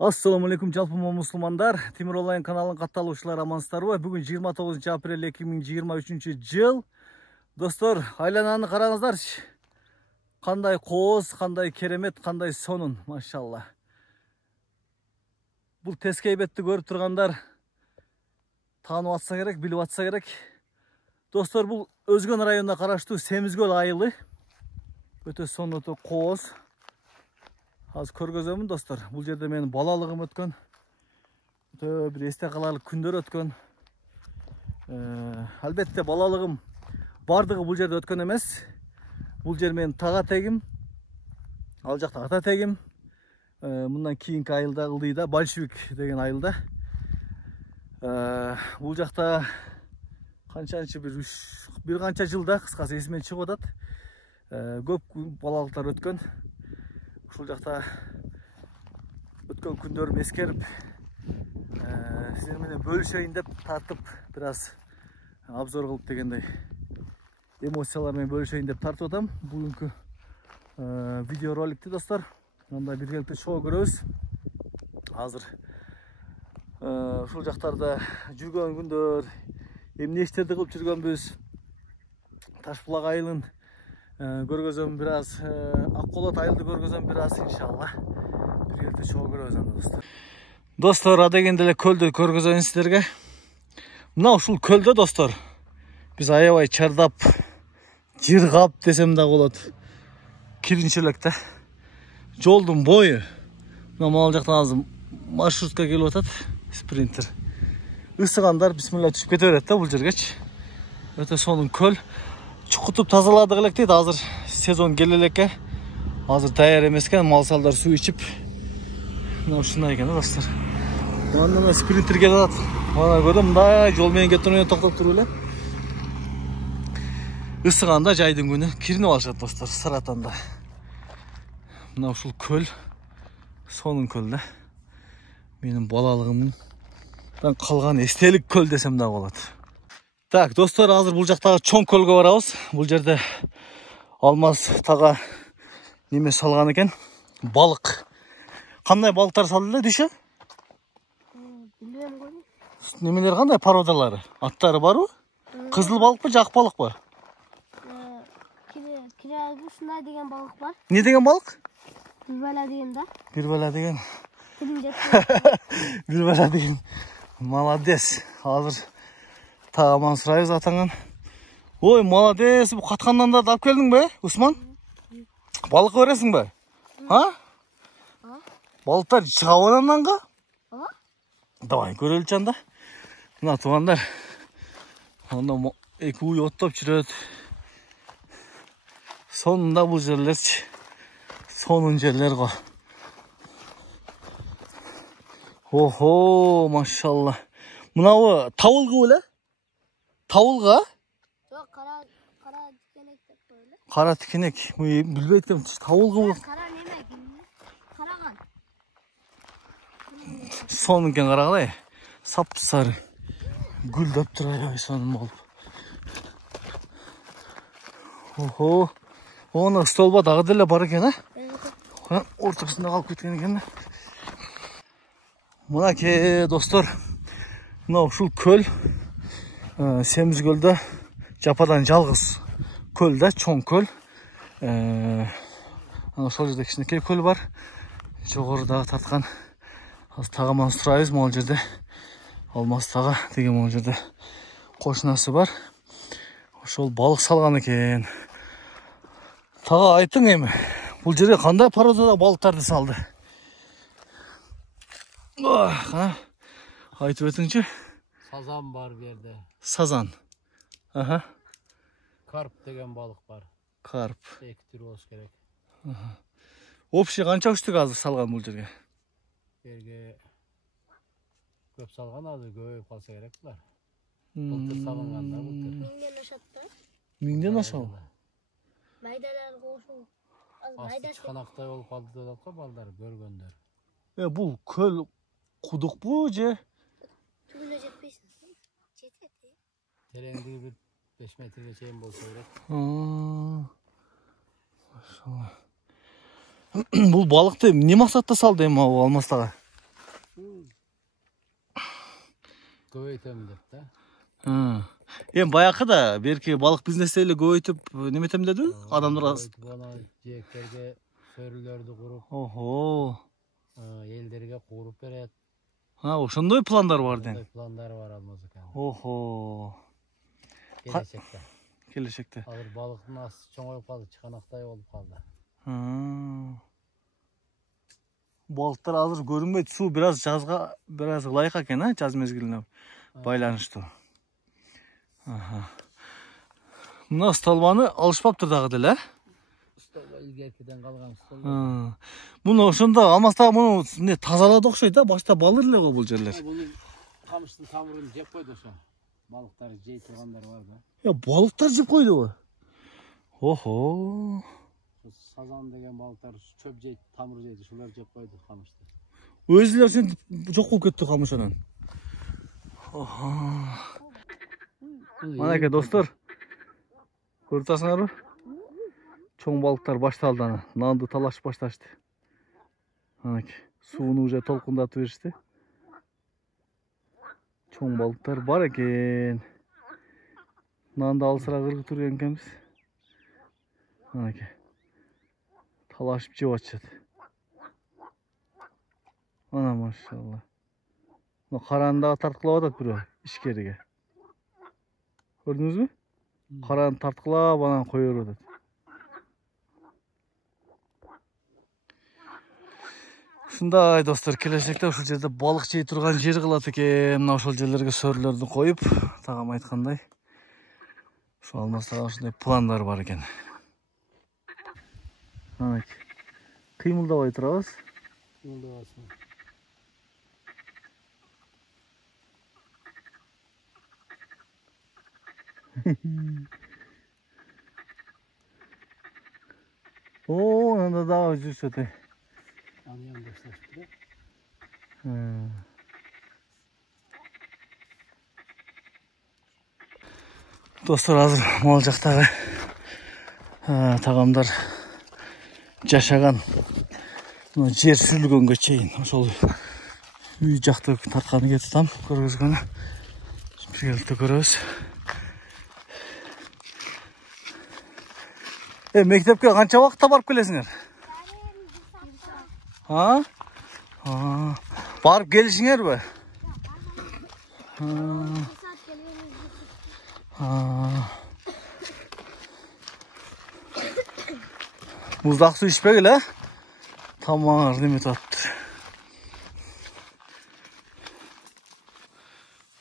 Assalamu alaikum жалпыма мусулмандар. Темир онлайн каналын катталуучулар амансыздарбы? Бүгүн 29 апрель 2023 жыл. Достор, айлананы караңыздарчы. Кандай кооз, кандай керемет, кандай сонун, машалла. Бул тескейбетти көрүп тургандар таанып атса керек, билип атса керек. Достор, бул Өзгөн районуна караштуу Семизкөл айылы. Өтө сонун, өтө кооз. Аз көргөзөмүн достор. Бул жерде менин балалыгым өткөн. Өтө бир эсте каларлык күндөр өткөн. Албетте балалыгым бардыгы бул жерде өткөн эмес. Бул жер менин тага тегим. Ал жакта ата тегим. Мындан кийинки айылда Ылдыйда Большевик деген айылда. Бул жакта канчанчы бир канча жылда, кыскасы эсимден чыгып атат. Көп балалыктар өткөн. Ушул жакта өткөн күндөрүмдү эскерип, сиздер менен бөлүшөйүн деп тартып, бир аз обзор кылып дегендей эмоциялар менен бөлүшөйүн деп тартып атам. Бүгүнкү видео роликти достор, анда биргеликте шоу көрөбүз. Азыр ушул жактарда жүргөн күндөр, эмне иштерди кылып жүргөнбүз, Ташбулак айылын көргөзөм бир аз, Акколот айылды көргөзөм бир аз, иншалла. Биргеликте чогуу көрөбүз анда достор. Достор, адегенде эле көлдү көргөзөйүн сиздерге. Мына ушул көлдө достор, биз аябай чардап, жыргап десем да болот. Киринчелек да. Жолдун бою. Мына могул жактан азыр маршрутка келип атат, спринтер. Ысыгандар бисмилла түшүп кете берет да бул жергечи. Өтө сонун көл. Чукутуп тазаладык элек дейт. Азыр сезон келе элекке. Азыр даяр эмес экен, мал-салдар суу ичип. Мына ушундай экен достор. Мына спринтер келип атат. Мына көрдүм, мындай жол менен кетип туруп токтоп туруп эле. Ысыганда жайдын күнү киринип алышат достор, Саратанда. Мына ушул көл, сонун көл да. Менин балалыгымдан калган эстелик көл десем да болот. Так, достор, азыр бул жактагы чоң көлгө барабыз. Бул жерде Алмаз тага неме салган экен? Балык. Кандай балыктар салды эле дүйшө? Билбейм го. Немелер кандай породалары? Аттары барбы? Кызыл балыкпы, жак балыкпы? Кирагусна деген балык бар. Не деген балык? Бирбала деген да. Бирбала деген. Тилим жетпей. Бирбала деген. Молодец. Азыр тагаман сурайбыз атаңан. Ой, молодец. Бу каткандан да алып келдиңби, Усман? Балык бересиңби? А? Балыктар чыгабы ананга? Давай көрөлүчү анда. Мына туугандар. Анда эки уй оттоп жүрөт. Сонунда бул жерлерчи. Сонун жерлер го. Охо, машалла. Мынабы табылгы беле? Табылга? Жок, кара тикенек деп коелу. Кара тикенек. Билбейт экенмин. Табылгы. Кара неме? Караган. Сонун экен, карагыла. Сап-сары. Гүлдөп турат, сонун болуп. Охо. Оны столба дагы деле бар экен, а? Ортосунда калып кеткен экен. Мына достор. Мына ушул көл Семизкөлдө жападан жалгыз көл да, чоң көл. Ана ошол жерде кичинекей көл бар. Жогорудагы тарткан. Азыр тагаман сурайбыз, могул жерде Алмаз тага деген могул жерде кошунасы бар. Ошол балык салган экен. Тага айтың эми, бул жерге кандай породада балыктарды салды? Айтып өтүңчү. Sazan var bir yerde. Sazan. Aha. Karp деген balık var. Karp. İki tür olsa gerek. Общий канча үчтүк азыр салган бул жерге? Berge köp salgan azı көбөйүп kalsa gerek bular. Былтыр салынганда былтыр. 1000ден ашат да. 1000ден ашабы? Майдалар кошуп. Асты чыканактай болуп калды деп атка балдар көргөндөр. Бул көл кудукпу же? Түгүнө жетпейсиң. Жетет. Terengdigi bir 5 metrege чейин болса gerek. Бул балыкты эмне максатта салды эми Алмаз тага? көбейтем деп да. Эми баякыда берки балык бизнесте эле көбөйтүп неметем деди адамдар. Жээктерге сөрүлөрдү куруп. Охо. Элдерге кууруп берет. Ошондой пландар бар ден. Ошондой пландары бар Алмазыканын. Охо. Келечекте. Азыр балыктын асы чоңоюп калды, чыканактай болуп калды. Балыктар азыр көрүнбөйт. Суу бир аз жазга бир аз ылайык экен, жаз мезгилине байланыштуу. Мына столбаны алышпаптыр дагы деле, Столба илгеркиден калган столба. Муну ошондо алмастагы муну тазалады окшойт да, башта балыр эле го бул жерлер. Бул камыштын тамырын жеп койду ошо. Балыктар жей тургандар бар да. Балыктар жеп койдубу? Охо. Сазан деген балыктар чөп жейт, тамыр жейт, ушулар жеп койду камышты. Өзү эле ошентип жок болуп кетти камыш анан. Манеке достор, көрүп атасыңарбы? Чоң балыктар башталды ана. Нанды талашып башташты. Манеке, сууну уже толкундатып беришти. Чоң балыктар бар экен. Нанды алысыраак ыргып турган экенбиз. Манеке. Талашып жеп атышат. Ана машалла. Мына караны дагы тарткылап атат бирөө ишкериге. Көрдүңүзбү? Караны тарткылап анан кое берип атат. Ушундай достор, келечекте ушул жерде балык жей турган жер кылат экен. Мына ошол жерлерге сөрүлөрдү коюп, тагам айткандай, ушул Алмастагы ушундай пландар бар экен. Манеке. Кыймылдабай турабыз. Кыймылдабасын. Анда дагы жүрүшөт. Аны башташты. Достор, азыр мал жактагы тагамдар жашаган жер сүрүлгөнгө чейин ошол үй жакты тартканы кетип атам, көргөзгөнү. Биргеликте көрөбүз. Мектепке канча убакытта барып келесиңер? Барып келишиңерби? Муздак суу ичпегиле, тамаңар неметип атыптыр.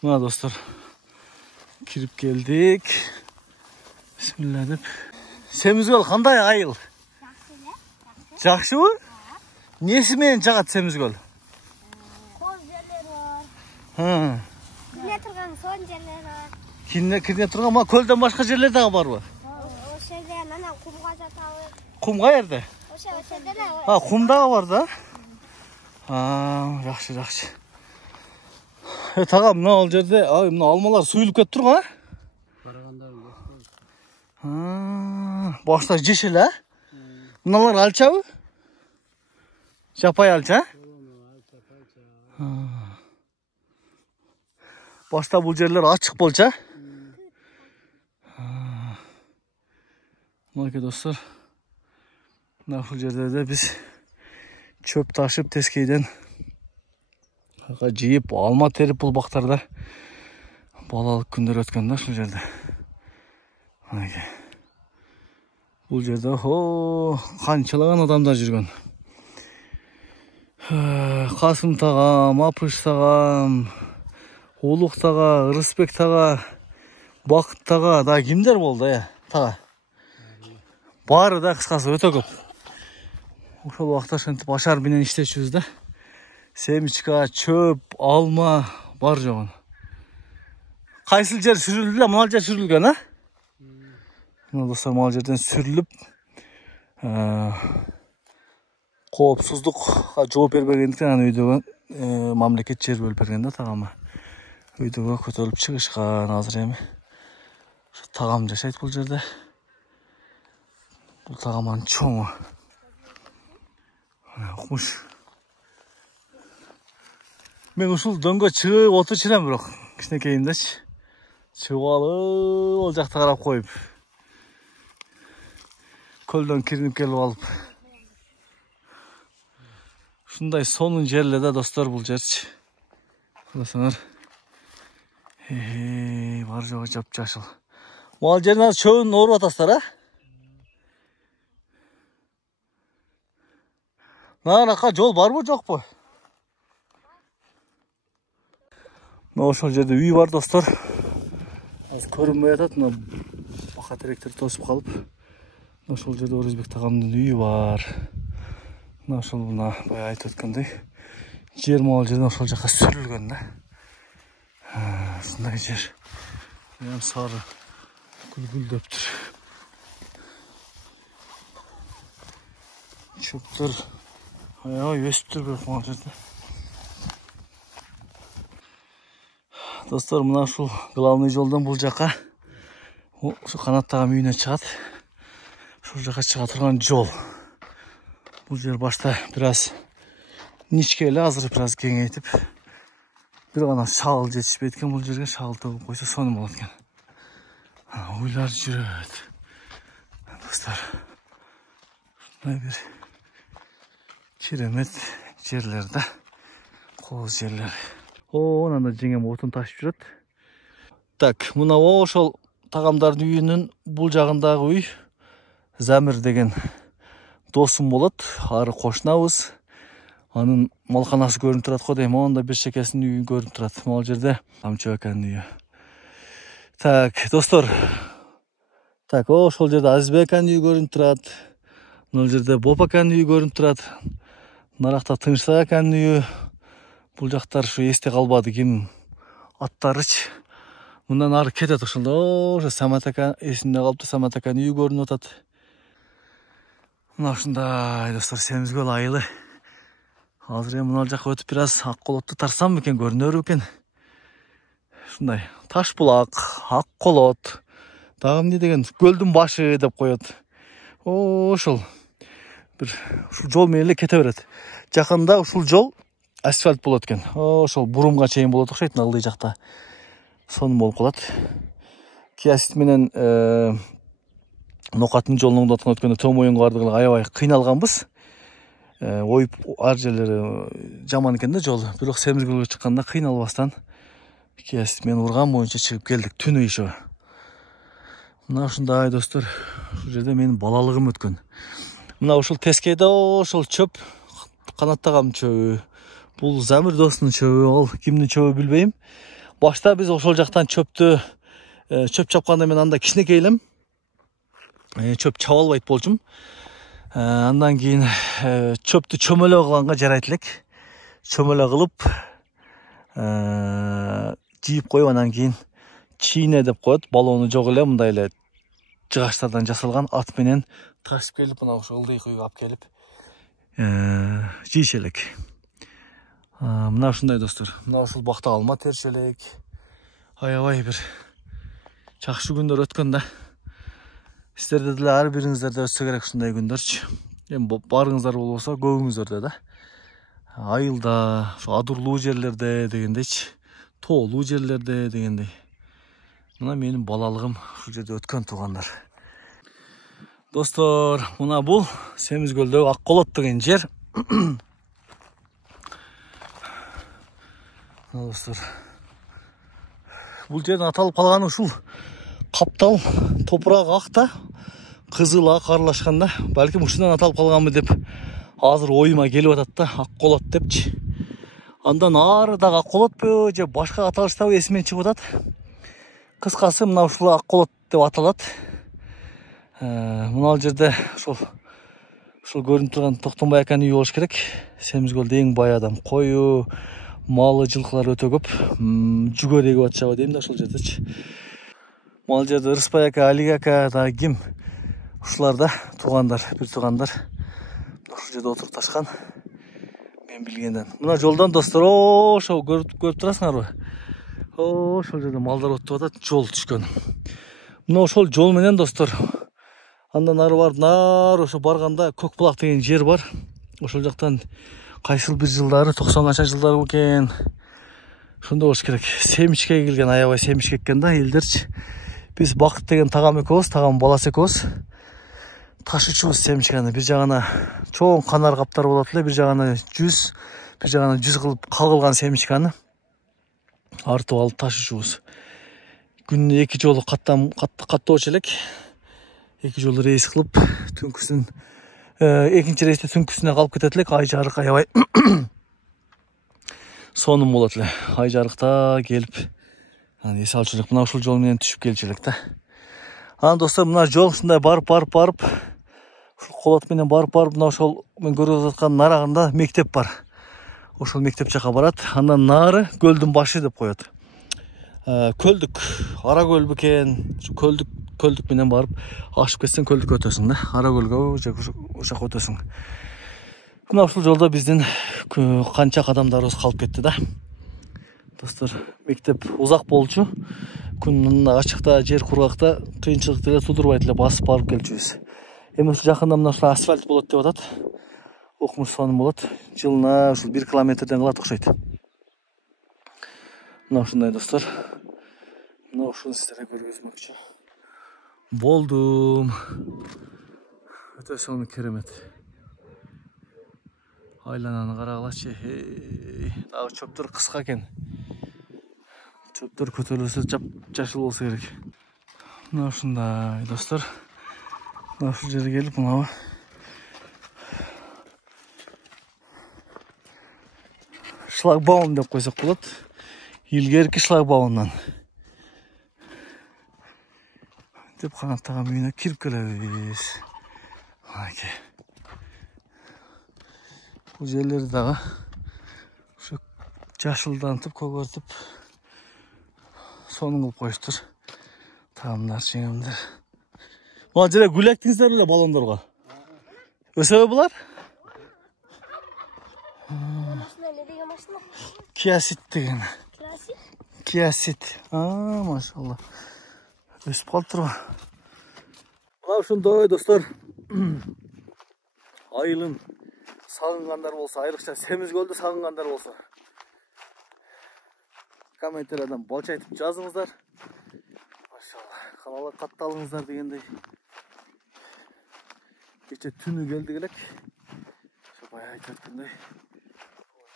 Мына достор, кирип келдик. Бисмилла деп. Семизгөл кандай айыл? Жакшыбы? Неси менен жагат Семизгөл? Коз жерлери бар. Кирине турган сон жерлери бар. Кирине турган, ма көлдөн башка жерлер дагы барбы? Ошол жерде анан кумга жатабыз. Кум каерде? Ошол жерде эле. Кум дагы бар да? Жакшы, жакшы. Тагам, мына ал жерде, мына алмалар суюлуп кетип турган, Карагандар башта жешел, Мыналар алчабы? Жапай алча? Башта бул жерлер ачык болчу. Мынакей достор, мына ушул жерде биз чөп ташып тескейден жыйып, алма терип бул бактарда балалык күндөр өткөн да ушул жерде. Бул жерде канчалаган адамдар жүргөн. Касым тагам, Апыш тагам, Улук тага, Ырысбек тага, Бакыт тага, да кимдер болду, тага. Баары да кыскасы өтө көп. Ошол убакта ошентип ашар менен иштечүбүз да. Семичка, чөп, алма бар жогун. Кайсыл жер сүрүлдү эле, мына жер сүрүлгөн, Мына достор, мал жерден сүрүлүп, коопсуздукка жооп бербегендиктен анан үйдөгө мамлекет жер бөлүп берген да тагама. Үйдөгө көтөрүлүп чыгышкан. Азыр эми тагам жашайт бул жерде. Бул тагаманын чоңу. Куш. Мен ушул дөңгө чыгып отурчу элем, бирок кичинекейимдечи чыгып алып ал жакта карап коюп көлдөн киринип келип алып ушундай сонун жерлер да достор бул жерчи. Карасаңар бар жогу жапжашыл. Мал жерин азыр чөбүн оруп атасыздар, а? Наракка жол барбы, жокпу? Ошол жерде үй бар достор. Азыр көрүнбөй атат, мына бака теректер тосуп калып. Ошол жерде Орозбек тагамдын үйү бар. Мына ошол мына бая айтып өткөндөй жер мал жерден ошол жака сүрүлгөн да. Ушундай жер. Эм сары гүлгүлдөптүр. Чөптөр аябай өсүптүр бирок мына жерде. Достор, мына ушул главный жолдон бул жака ушу канаттаган үйүнө чыгат. Ушул жака чыга турган жол. Бул жер башта бир аз ничке эле, азыр бир аз кеңейтип, бир гана шагыл жетишпейт экен бул жерге, шагыл төгүп койсо сонун болот экен. Уйлар жүрөт. Достор, ушундай бир керемет жерлер да, кооз жерлер. Ананда жеңем отун ташып жүрөт. Так, мына ошол тагамдардын үйүнүн бул жагындагы үй Замир деген досум болот. Ары кошунабыз. Анын малканасы көрүнүп турат го дейм. Монда бир чекесинин үйү көрүнүп турат. Мал жерде Камчы аканын үйү. Так, достор. Так, ошол жерде Азизбек аканын үйү көрүнүп турат. Мына жерде Боп аканын үйү көрүнүп турат. Наракта Тынчсай аканын үйү. Бул жактар ушу эсте калбады, ким аттарычы. Мындан ары кетет ошолдо. Ошо Самат ака эсимде калыптыр. Самат аканын үйү көрүнүп атат. Мына ушундай достор, Семизкөл айылы. Азыр эми мына жака өтүп бир аз ак колотду тарсам бекен, көрүнөрү бекен. Ушундай Таш булак, ак колот, дагы эмне деген көлдүн башы деп коет. Ошол бир ушул жол менен эле кете берет. Жакында ушул жол асфальт болот экен. Ошол бурумга чейин болот окшойт, ылдый жакта. Сонун болуп калат. Киясит менен Нокаттын жолун оңдоткон өткөндө Тоо моюнга бардыгы аябай кыйналганбыз. Оюп ар жерлери жаман экен да жол. Бирок Семизкөлгө чыкканда кыйналбастан Киясит менен урган боюнча чыгып келдик түнү ишо. Мына ушундай достор, ушул жерде менин балалыгым өткөн. Мына ушул тескейде ошол чөп, канаттаган чөбү. Бул Замир досунун чөбү, ал кимдин чөбү билбейм. Башта биз ошол жактан чөп чапканда мен анда кичинекей элем. Чөп чаба албайт болчумун. Андан кийин чөптү чөмөлө кылганга жарайт элек. Чөмөлө кылып жийип коюп, анан кийин чийне деп коет. Баллону жок эле, мындай эле жыгачтардан жасалган ат менен ташып келип, мына ошо ылдый күйгө алып келип жийиш элек. Мына ушундай достор. Мына ушул бакта алма териш элек. Аябай бир жакшы күндөр өткөн да. Сиздерде деле ар бириңиздерде өтсө керек ушундай күндөрчү. Эми барыңыздар болбосо көбүңүздөрдө да. Айылда, ошо адурлуу жерлерде дегендейчи, тоолуу жерлерде дегендей. Мына менин балалыгым ушул жерде өткөн туугандар. Достор, мына бул Семизкөлдөгү Ак колот деген жер. Достор, бул жердин аталып калганы ушул каптал топурак ак да, кызыл ак аралашканда, балким ушундан аталып калганбы деп азыр оюма келип атат да, Ак колот депчи. Андан ары дагы Ак колотпу же башка аталыштабы эсимден чыгып атат. Кыскасы мына ушул Ак колот деп аталат. Мына жерде ушул көрүнүп турган Токтомбай аканын үйү болуш керек. Семизкөлдө эң бай адам, кою, малы, жылкылар өтө көп. Жүгөр эгип атышабы дейм да ошол жердечи. Мал жерде Ырысбай ака, Алик ака дагы ким ушулар да туугандар, бир туугандар. Ушул жерде отурукташкан. Мен билгенден. Мына жолдон достор, ошо көрүп турасыңарбы? Ошол жерде малдар отуп атат, жол түшкөн. Мына ошол жол менен достор, андан ары барып, нары ошо барганда Көк булак деген жер бар. Ошол жактан кайсыл бир жылдары, 90 канча жылдары экен, Ошондой болуш керек. Семичке келген, аябай семичке эккен да элдерчи. Биз Бакыт деген тагам экөөбүз, тагам баласы экөөбүз ташуучубуз семичкени. Бир жагына чоң канар каптар болот эле, бир жагына 100, бир жагына 100 кылып кагылган семичкени артып алып ташуучубуз. Күнүнө 2 жолу каттоочу элек. 2 жолу рейс кылып, түнкүсүн экинчи рейсте түнкүсүнө калып кетет элек. Ай жарык аябай сонун болот эле. Ай жарыкта келип, эс алчу элек. Мына ушул жол менен түшүп келчү элек да. Анан достор, мына жол ушундай барып, ушул колот менен барып, мына ошол мен көрүп жаткан нарагында мектеп бар. Ошол мектеп жака барат. Андан нары көлдүн башы деп коет. Көлдүк, ара көл бекен, көлдүк менен барып ашып кетсең көлдүк өтөсүң да. Ара көлгө же ошака өтөсүң. Мына ушул жолдо биздин канча кадамдарыбыз калып кетти да. Достор, мектеп узак болчу. Күн ачыкта, жер кургакта кыйынчылык деле тудурбайт эле басып барып келчүбүз. Эми ушул жакында мына ушул асфальт болот деп атат. Окумуш сонун болот. Жылына ушул 1 километрден кылат окшойт. Мына ушундай достор. Мына ушуну сиздерге көргөзмөкчү болдум. Өтө сонун, керемет. Айлананы карагылачы. Дагы чөптөр кыска экен. Чөптөр көтөрүлсө жашыл болсо керек. Мына ушундай достор. Мына ушул жерге келип, мына шлагбаум деп койсок болот. Илгерки шлагбаумдан деп канаттаган үйүнө кирип келебиз. Бул жерлерди дагы ушу жашылдантып, көгөртүп сонун кылып коюштур. Таамдар, жеңимдер. Мына жерде гүл эктиңиздер беле балондорго? Өсөбү булар? Киасит деген. Киасит. Машалла. Өсүп калыптыр. Мына ушундай достор. Айылын сагынгандар болсо, айрыкча Семиз көлдү сагынгандар болсо, комментарияден болчу айтып жазыңыздар. Машалла, каналга катталыңыздар дегендей. Кече түнү келдик элек. Ошо баягы айтып өткөндөй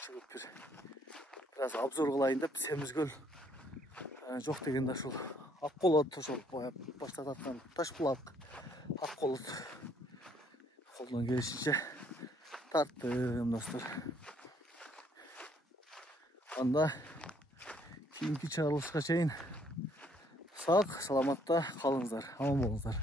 чыгып бир аз обзор кылайын деп, Семиз көл жок дегенде ушул Ак Колот, ошол баштап аткан Ташбулак, Ак Колот колдон келишинче тарттым достор. Анда кийинки чыгарылышка чейин сак, саламатта калыңыздар, аман болуңуздар.